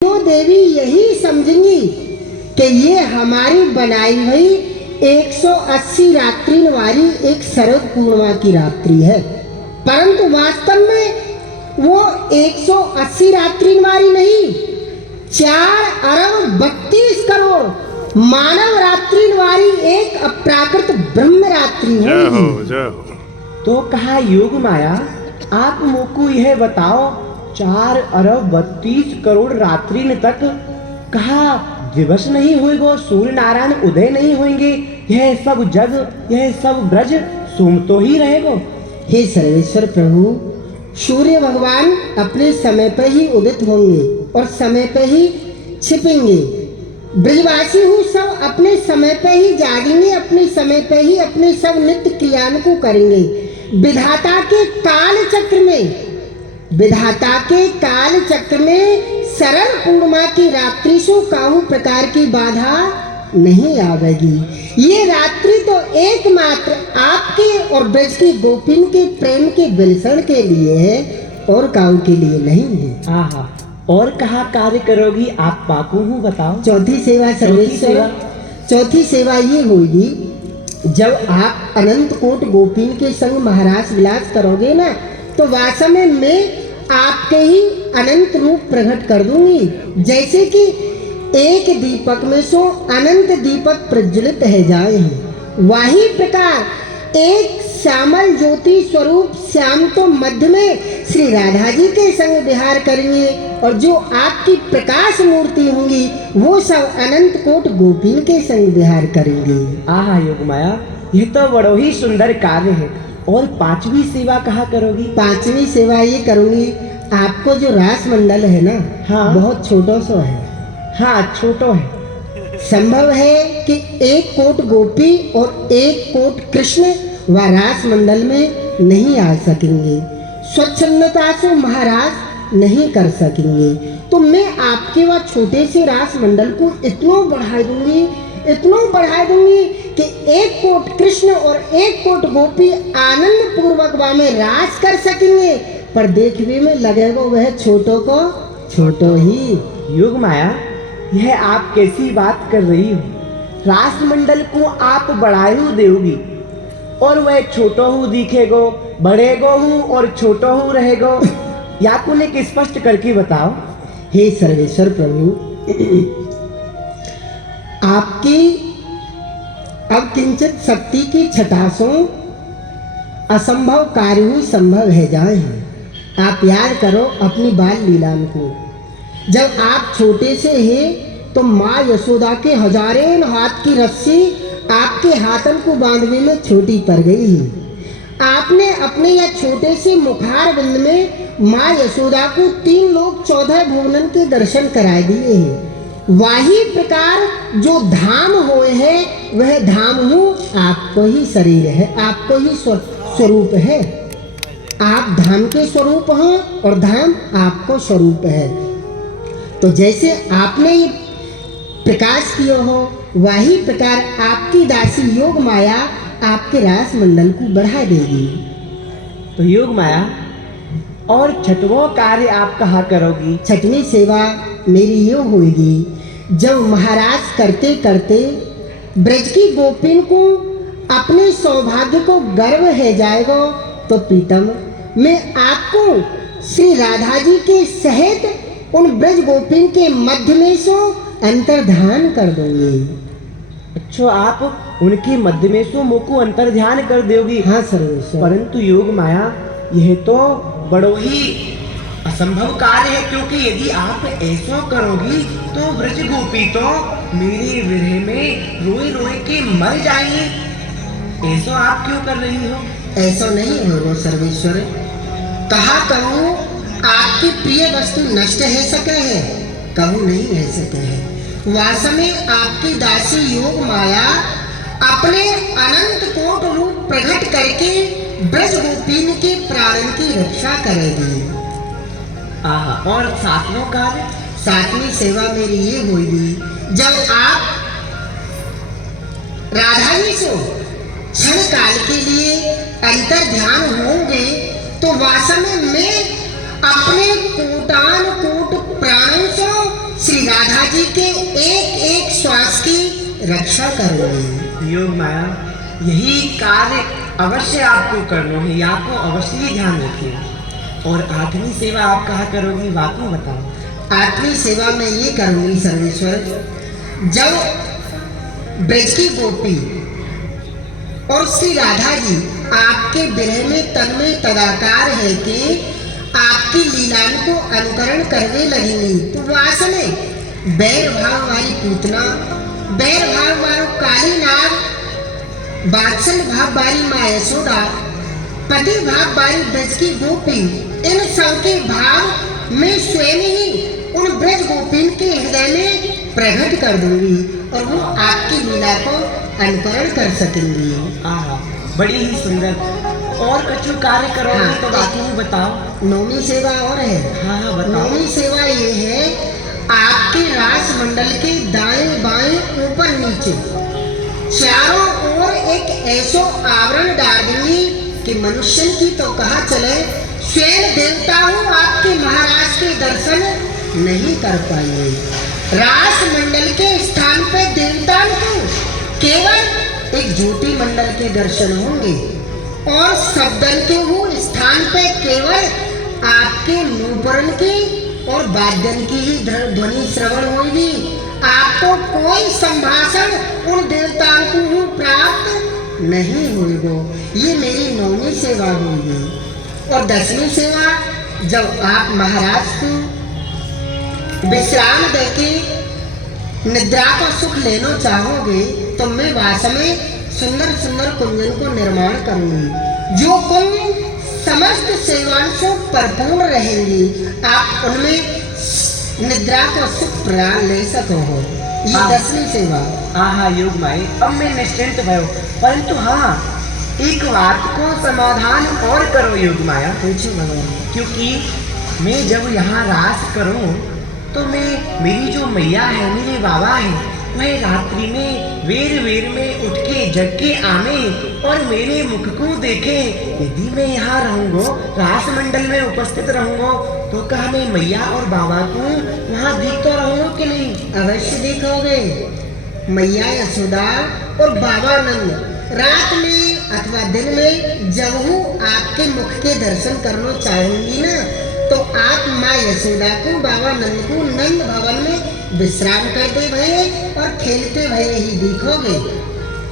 तो देवी यही समझेंगी कि ये हमारी बनाई हुई 180 रात्रि वाली एक शरद पूर्णिमा की रात्रि है, परंतु वास्तव में वो 180 रात्रि वाली नहीं, 4 अरब 32 करोड़ मानव रात्रि वाली एक अप्राकृत ब्रह्म रात्रि है। तो कहा योग माया, आप मोको यह बताओ, 4 अरब 32 करोड़ रात्रि तक कहा दिवस नहीं होएगा, सूर्य नारायण उदय नहीं होंगे, यह सब जग, यह सब ब्रज सोम तो ही रहेगा। हे सर्वेश्वर प्रभु, सूर्य भगवान अपने समय पर ही उदित होंगे और समय पर ही छिपेंगे। ब्रजवासी हूँ सब अपने समय पर ही जागेंगे, अपने समय पर ही अपने सब नित्य क्रियाओं को करेंगे। विधाता के काल चक्र में सरल पूर्णिमा की रात्रि से काहू प्रकार की बाधा नहीं आवेगी। ये रात्रि तो एकमात्र आपके और ब्रज की गोपिन के प्रेम के विलसण के लिए है और काहू के लिए नहीं है। आहा, और कहा कार्य करोगी आप पाकू हूँ बताओ। चौथी सेवा सर्वेश्वर, चौथी सेवा ये होगी, जब आप अनंत कोट गोपीन के संग महाराज विलास करोगे ना, तो वास्तव में मैं आपके ही अनंत रूप प्रकट कर दूंगी। जैसे कि एक दीपक में सो अनंत दीपक प्रज्वलित है जाए हैं, वही प्रकार एक श्यामल ज्योति स्वरूप श्याम तो मध्य में श्री राधा जी के संग विहार करेंगे, और जो आपकी प्रकाश मूर्ति होंगी वो सब अनंत कोट गोपीन के संग विहार करेंगे। आहा योग माया, यह तो बड़ो ही सुंदर कार्य है। और 5वीं सेवा कहा करोगी? 5वीं सेवा ये करूंगी, आपको जो रास मंडल है ना, हाँ, बहुत छोटा सा है। हाँ, छोटो है। संभव है कि 1 कोट गोपी और 1 कोट कृष्ण व रास मंडल में नहीं आ सकेंगे, स्वच्छंदता से महाराज नहीं कर सकेंगे। तो मैं आपके वह छोटे से रास मंडल को इतना बढ़ा दूंगी कि 1 कोट कृष्ण और 1 कोट गोपी आनंद पूर्वक में रास कर सकेंगे, पर देखने में लगेगा वह छोटो को छोटो ही। योग माया, यह आप कैसी बात कर रही हो? रास मंडल को आप बढ़ायु देगी और वह छोटो हूँ दिखेगो, बढ़ेगो हूँ और छोटो हूँ रहेगो, या कुछ स्पष्ट करके बताओ। हे सर्वेश्वर प्रभु, आपकी अब किंचित शक्ति की छटासों असंभव कार्य ही संभव है जाए हैं। आप याद करो अपनी बाल लीलाओं को, जब आप छोटे से हैं तो माँ यशोदा के हजारों हाथ की रस्सी आपके हाथन को बांधने में छोटी पड़ गई है। आपने अपने यह छोटे से मुखार बिंद में माँ यशोदा को 3 लोक 14 भुवनन के दर्शन कराए दिए हैं। वही प्रकार जो धाम होए है वह धाम हूँ आपको ही शरीर है, आपको ही स्वरूप है। आप धाम के स्वरूप हैं और धाम आपको स्वरूप है। तो जैसे आपने प्रकाश किया हो, वही प्रकार आपकी दासी योग माया आपके रास मंडल को बढ़ा देगी। तो योग माया, और 6वां कार्य आप कहा करोगी? 6वीं सेवा मेरी ये होगी, जब महाराज करते करते ब्रज की गोपिन को अपने सौभाग्य को गर्व है जाएगा, तो प्रीतम मैं आपको श्री राधा जी के सहित उन ब्रज गोपिन के मध्य में सो अंतर्ध्यान कर दूंगी। अच्छा, आप उनके मध्य में सो मोको अंतर्ध्यान कर दोगी? हाँ सर्वेश्वर। परंतु योग माया, यह तो बड़ो ही असंभव कार्य है, क्योंकि यदि आप ऐसा करोगी तो ब्रज गोपी तो मेरे विरह में रोए रोए के मर जाएंगे। ऐसा आप क्यों कर रही हो? ऐसा नहीं होगा सर्वेश्वर। कहा कहूँ आपकी प्रिय वस्तु नष्ट है सके है, कहूँ नहीं है सके है। वास्तव में आपकी दासी योग माया अपने अनंत कोट रूप प्रकट करके ब्रज गोपीन के प्राण की रक्षा करेगी। आहा, और 7वां कार्य? 7वीं सेवा मेरी ये होगी, जब आप राधा जी से क्षण काल के लिए अंतर ध्यान होंगे, तो वास्तव में मैं अपने कोटान कोट प्राणों से राधा जी के एक एक श्वास की रक्षा करूंगी। योग माया, यही कार्य अवश्य आपको करना है, आपको अवश्य ही ध्यान रखिए। और आठवीं सेवा आप कहा करोगी, बात में बताओ। आठवीं सेवा में ये करूंगी सर्वेश्वर, जब ब्रज की गोपी और श्री राधा जी आपके विरह में तन में तदाकार है कि आपकी लीलाओं को अनुकरण करने लगेंगी, तो वास में बैर भाव वाली पूतना, बैर भाव वाली काली नाग, बात्सल भाव वाली माँ यशोदा, पति भाव वाली ब्रज की गोपी, इन सबके भाव में स्वयं ही उन ब्रज गोपीन के हृदय में प्रकट कर दूंगी और वो आपकी लीला को अनुकरण कर सकेंगी। आहा, बड़ी ही सुंदर। और कछु कार्य करोगे हाँ, तो बाकी ही बताओ। नौवीं सेवा और है। हाँ बताओ। नौवीं सेवा ये है, आपके रास मंडल के दाएं बाएं ऊपर नीचे चारों ओर एक ऐसो आवरण डाल दूंगी कि मनुष्य की तो कहा चले स्वयं देवता हूँ आपके महाराज के दर्शन नहीं कर पाएंगे। रास मंडल के स्थान पे देवता को केवल एक ज्योति मंडल के दर्शन होंगे और शब्दन के वो स्थान पे केवल आपके नूपुरन की और वाद्यन की ही ध्वनि श्रवण होगी। आपको कोई संभाषण उन देवताओं को प्राप्त नहीं होगा। ये मेरी नौवीं सेवा होगी। और 10वीं सेवा, जब आप महाराज को विश्राम देके निद्रा का सुख लेना चाहोगे तो मैं वास में सुंदर सुंदर कुंजन को निर्माण करूंगी, जो कुंज समस्त सेवाओं से भरपूर रहेंगी। आप उनमें निद्रा का सुख प्रदान ले सको हो। ये 10वीं सेवा। आहा योग माई, अब मैं निश्चिंत भयो। परंतु हाँ, एक बात को समाधान और करो योग माया। पूछो भगवान। क्योंकि मैं जब यहाँ रास करूँ तो मैं, मेरी जो मैया है, मेरे बाबा है, वह रात्रि में वेर वेर में उठ के जग के आने और मेरे मुख को देखे। यदि मैं यहाँ रहूँगा, रास मंडल में उपस्थित रहूँगा, तो कहा मैं मैया और बाबा को वहाँ देखता रहूँगा कि नहीं? अवश्य देखोगे। मैया यशोदा और बाबा नंद रात में अथवा दिन में जब वो आपके मुख के दर्शन करना चाहेंगी ना, तो आप माँ यशोदा को, बाबा नंद को नंद भवन में विश्राम करते भये और खेलते भये ही देखोगे।